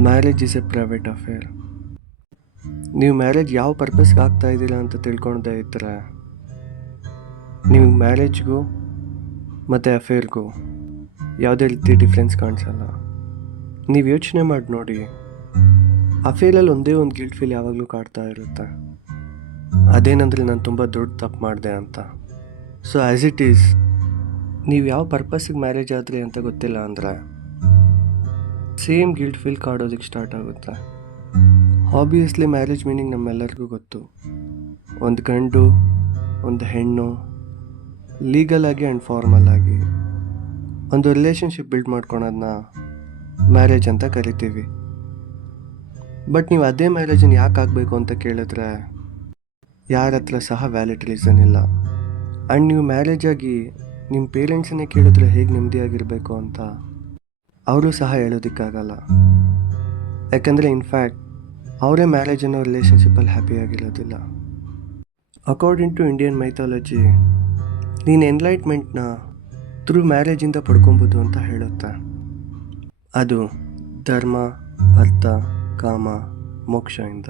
Marriage is a private affair ನೀವು marriage ಯಾವ ಪರ್ಪಸ್ಗೆ ಆಗ್ತಾ ಇದ್ದೀರ ಅಂತ ತಿಳ್ಕೊಳ್ದೆ ಇದ್ದರೆ ನೀವು ಮ್ಯಾರೇಜ್ಗೂ ಮತ್ತು ಅಫೇರ್ಗೂ ಯಾವುದೇ ರೀತಿ ಡಿಫ್ರೆನ್ಸ್ ಕಾಣಿಸಲ್ಲ. ನೀವು ಯೋಚನೆ ಮಾಡಿ ನೋಡಿ. ಅಫೇರಲ್ಲಿ ಒಂದೇ ಒಂದು ಗಿಲ್ಟ್ ಫೀಲ್ ಯಾವಾಗಲೂ ಕಾಡ್ತಾ ಇರುತ್ತೆ. ಅದೇನಂದರೆ ನಾನು ತುಂಬ ದೊಡ್ಡ ತಪ್ಪು ಮಾಡಿದೆ ಅಂತ. ಸೊ ಆ್ಯಸ್ ಇಟ್ ಈಸ್ ನೀವು ಯಾವ ಪರ್ಪಸ್ಸಿಗೆ ಮ್ಯಾರೇಜ್ ಆದ್ರಿ ಅಂತ ಗೊತ್ತಿಲ್ಲ ಅಂದರೆ ಸೇಮ್ ಗಿಲ್ಟ್ ಫೀಲ್ ಕಾಡೋದಕ್ಕೆ ಸ್ಟಾರ್ಟ್ ಆಗುತ್ತೆ. ಆಬ್ವಿಯಸ್ಲಿ ಮ್ಯಾರೇಜ್ ಮೀನಿಂಗ್ ನಮ್ಮೆಲ್ಲರಿಗೂ ಗೊತ್ತು. ಒಂದು ಗಂಡು, ಒಂದು ಹೆಣ್ಣು ಲೀಗಲ್ ಆಗಿ ಆ್ಯಂಡ್ ಫಾರ್ಮಲ್ ಆಗಿ. ಒಂದು ರಿಲೇಷನ್ಶಿಪ್ ಬಿಲ್ಡ್ ಮಾಡ್ಕೊಳೋದನ್ನ ಮ್ಯಾರೇಜ್ ಅಂತ ಕರಿತೀವಿ. ಬಟ್ ನೀವು ಅದೇ ಮ್ಯಾರೇಜನ್ನು ಯಾಕೆ ಆಗಬೇಕು ಅಂತ ಕೇಳಿದ್ರೆ ಯಾರ ಹತ್ರ ಸಹ ವ್ಯಾಲಿಡ್ ರೀಸನ್ ಇಲ್ಲ. ಆ್ಯಂಡ್ ನೀವು ಮ್ಯಾರೇಜ್ ಆಗಿ ನಿಮ್ಮ ಪೇರೆಂಟ್ಸನ್ನೇ ಕೇಳಿದ್ರೆ ಹೇಗೆ ನೆಮ್ಮದಿಯಾಗಿರಬೇಕು ಅಂತ ಅವರು ಸಹ ಹೇಳೋದಕ್ಕಾಗಲ್ಲ. ಯಾಕಂದರೆ ಇನ್ಫ್ಯಾಕ್ಟ್ ಅವರೇ ಮ್ಯಾರೇಜ್ ಅನ್ನೋ ರಿಲೇಷನ್ಶಿಪ್ಪಲ್ಲಿ ಹ್ಯಾಪಿಯಾಗಿರೋದಿಲ್ಲ ಅಕಾರ್ಡಿಂಗ್ ಟು ಇಂಡಿಯನ್ ಮೈಥಾಲಜಿ ನೀನು ಎನ್ಲೈಟ್ಮೆಂಟ್ನ ಥ್ರೂ ಮ್ಯಾರೇಜಿಂದ ಪಡ್ಕೊಬೋದು ಅಂತ ಹೇಳುತ್ತೆ. ಅದು ಧರ್ಮ, ಅರ್ಥ, ಕಾಮ ಮೋಕ್ಷದಿಂದ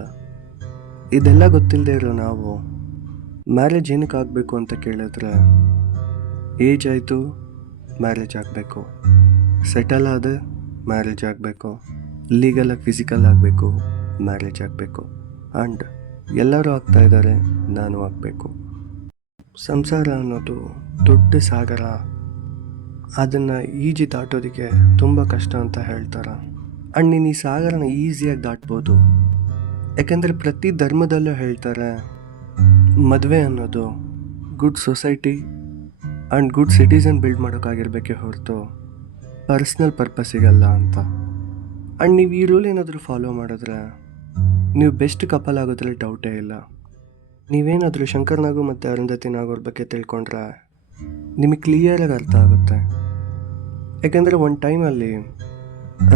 ಇದೆಲ್ಲ ಗೊತ್ತಿಲ್ಲದೆ ಇರೋ ನಾವು ಮ್ಯಾರೇಜ್ ಏನಕ್ಕೆ ಆಗಬೇಕು ಅಂತ ಕೇಳಿದ್ರೆ, ಏಜ್ ಆಯಿತು ಮ್ಯಾರೇಜ್ ಆಗಬೇಕು. ಸೆಟಲ್ ಆದ ಮ್ಯಾರೇಜ್ ಆಗಬೇಕು ಲೀಗಲಾಗಿ ಫಿಸಿಕಲ್ ಆಗಬೇಕು ಮ್ಯಾರೇಜ್ ಆಗಬೇಕು. ಆ್ಯಂಡ್ ಎಲ್ಲರೂ ಆಗ್ತಾ ಇದ್ದಾರೆ, ನಾನು ಆಗಬೇಕು. ಸಂಸಾರ ಅನ್ನೋದು ದೊಡ್ಡ ಸಾಗರ. ಅದನ್ನು ಈಜಿ ದಾಟೋದಕ್ಕೆ ತುಂಬ ಕಷ್ಟ ಅಂತ ಹೇಳ್ತಾರೆ. ಆ್ಯಂಡ್ ನೀನು ಈ ಸಾಗರನ ಈಸಿಯಾಗಿ ದಾಟ್ಬೋದು. ಯಾಕೆಂದರೆ ಪ್ರತಿ ಧರ್ಮದಲ್ಲೂ ಹೇಳ್ತಾರೆ, ಮದುವೆ ಅನ್ನೋದು good society and good citizen build ಮಾಡೋಕ್ಕಾಗಿರ್ಬೇಕೇ ಹೊರತು. ಪರ್ಸ್ನಲ್ ಪರ್ಪಸ್ಸಿಗಲ್ಲ ಅಂತ. ಆ್ಯಂಡ್ ನೀವು ಈ ರೂಲ್ ಏನಾದರೂ ಫಾಲೋ ಮಾಡಿದ್ರೆ, ನೀವು ಬೆಸ್ಟ್ ಕಪಲ್ ಆಗೋದ್ರಲ್ಲಿ ಡೌಟೇ ಇಲ್ಲ. ನೀವೇನಾದರೂ ಶಂಕರ್ನಾಗು ಮತ್ತು ಅರುಂಧತಿ ನಾಗೋರ ಬಗ್ಗೆ ತಿಳ್ಕೊಂಡ್ರೆ, ನಿಮಗೆ ಕ್ಲಿಯರಾಗಿ ಅರ್ಥ ಆಗುತ್ತೆ. ಯಾಕೆಂದರೆ ಒಂದು ಟೈಮಲ್ಲಿ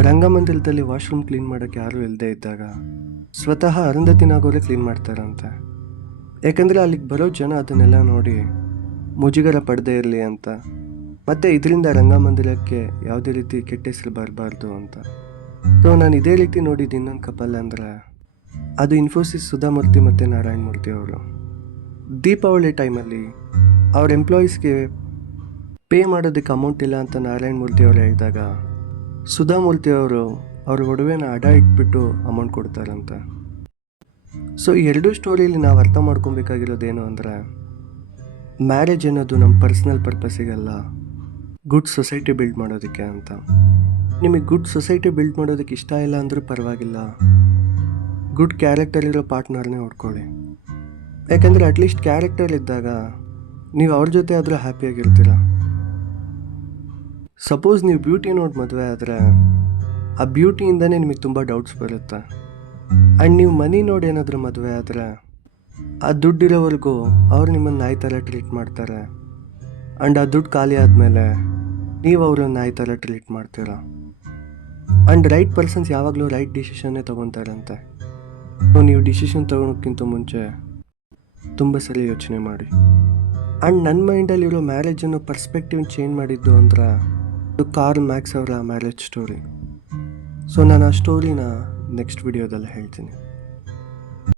ರಂಗಮಂದಿರದಲ್ಲಿ ವಾಶ್ರೂಮ್ ಕ್ಲೀನ್ ಮಾಡೋಕ್ಕೆ ಯಾರೂ ಇಲ್ಲದೆ ಇದ್ದಾಗ, ಸ್ವತಃ ಅರುಂಧತಿ ನಾಗೋರೇ ಕ್ಲೀನ್ ಮಾಡ್ತಾರಂತೆ. ಯಾಕಂದರೆ ಅಲ್ಲಿಗೆ ಬರೋ ಜನ ಅದನ್ನೆಲ್ಲ ನೋಡಿ ಮುಜುಗರ ಪಡದೇ ಇರಲಿ ಅಂತ. ಮತ್ತು ಇದರಿಂದ ರಂಗಮಂದಿರಕ್ಕೆ ಯಾವುದೇ ರೀತಿ ಕೆಟ್ಟ ಹೆಸರು ಬರಬಾರ್ದು ಅಂತ. ಸೊ ನಾನು ಇದೇ ರೀತಿ ನೋಡಿದ್ದು ಇನ್ನೊಂದು ಕಪಲ್ ಅಂದರೆ ಅದು ಇನ್ಫೋಸಿಸ್ ಸುಧಾಮೂರ್ತಿ ಮತ್ತು ನಾರಾಯಣ ಮೂರ್ತಿ ಅವರು. ದೀಪಾವಳಿ ಟೈಮಲ್ಲಿ ಅವ್ರ ಎಂಪ್ಲಾಯೀಸ್ಗೆ ಪೇ ಮಾಡೋದಕ್ಕೆ ಅಮೌಂಟ್ ಇಲ್ಲ ಅಂತ ನಾರಾಯಣ ಮೂರ್ತಿ ಅವರು ಹೇಳಿದಾಗ ಸುಧಾಮೂರ್ತಿ ಅವರು ಅವ್ರ ಒಡವೆನ ಅಡ ಇಟ್ಬಿಟ್ಟು ಅಮೌಂಟ್ ಕೊಡ್ತಾರಂತ. ಸೊ ಈ ಎರಡೂ ಸ್ಟೋರಿಯಲ್ಲಿ ನಾವು ಅರ್ಥ ಮಾಡ್ಕೊಬೇಕಾಗಿರೋದೇನು ಅಂದರೆ ಮ್ಯಾರೇಜ್ ಅನ್ನೋದು ನಮ್ಮ ಪರ್ಸ್ನಲ್ ಪರ್ಪಸ್ಸಿಗಲ್ಲ ಗುಡ್ ಸೊಸೈಟಿ ಬಿಲ್ಡ್ ಮಾಡೋದಕ್ಕೆ ಅಂತ. ನಿಮಗೆ ಗುಡ್ ಸೊಸೈಟಿ ಬಿಲ್ಡ್ ಮಾಡೋದಕ್ಕೆ ಇಷ್ಟ ಇಲ್ಲ ಅಂದರೂ ಪರವಾಗಿಲ್ಲ. ಗುಡ್ ಕ್ಯಾರೆಕ್ಟರ್ ಇರೋ ಪಾರ್ಟ್ನರ್ನೇ ಹುಡ್ಕೊಳ್ಳಿ. ಯಾಕೆಂದರೆ ಅಟ್ಲೀಸ್ಟ್ ಕ್ಯಾರೆಕ್ಟರ್ ಇದ್ದಾಗ ನೀವು ಅವ್ರ ಜೊತೆ ಆದರೂ ಹ್ಯಾಪಿಯಾಗಿರ್ತೀರ ಸಪೋಸ್ ನೀವು ಬ್ಯೂಟಿ ನೋಡಿ ಮದುವೆ ಆದರೆ, ಆ ಬ್ಯೂಟಿಯಿಂದನೇ ನಿಮಗೆ ತುಂಬ ಡೌಟ್ಸ್ ಬರುತ್ತೆ. ಆ್ಯಂಡ್ ನೀವು ಮನಿ ನೋಡಿ ಏನಾದರೂ ಮದುವೆ ಆದರೆ, ಆ ದುಡ್ಡಿರೋವರೆಗೂ ಅವ್ರು ನಿಮ್ಮನ್ನು ನಾಯಿ ಥರ ಟ್ರೀಟ್ ಮಾಡ್ತಾರೆ. ಆ್ಯಂಡ್ ಆ ದುಡ್ಡು ಖಾಲಿ ಆದಮೇಲೆ ನೀವು ಅವ್ರನ್ನ ಈ ಥರ ಟ್ರೀಟ್ ಮಾಡ್ತೀರಾ? ಆ್ಯಂಡ್ ರೈಟ್ ಪರ್ಸನ್ಸ್ ಯಾವಾಗಲೂ ರೈಟ್ ಡಿಸಿಷನ್ನೇ ತೊಗೊತಾರಂತೆ. ಸೊ ನೀವು ಡಿಸಿಷನ್ ತೊಗೊಳೋಕ್ಕಿಂತ ಮುಂಚೆ ತುಂಬ ಸರಿ ಯೋಚನೆ ಮಾಡಿ. ಆ್ಯಂಡ್ ನನ್ನ ಮೈಂಡಲ್ಲಿರೋ ಮ್ಯಾರೇಜ್ ಅನ್ನೋ ಪರ್ಸ್ಪೆಕ್ಟಿವ್ ಚೇಂಜ್ ಮಾಡಿದ್ದು ಅಂದ್ರೆ ಇದು ಕಾರ್ಲ್ ಮ್ಯಾಕ್ಸ್ ಅವರ ಮ್ಯಾರೇಜ್ ಸ್ಟೋರಿ ಸೊ ನಾನು ಆ ಸ್ಟೋರಿನ ನೆಕ್ಸ್ಟ್ ವಿಡಿಯೋದಲ್ಲಿ ಹೇಳ್ತೀನಿ.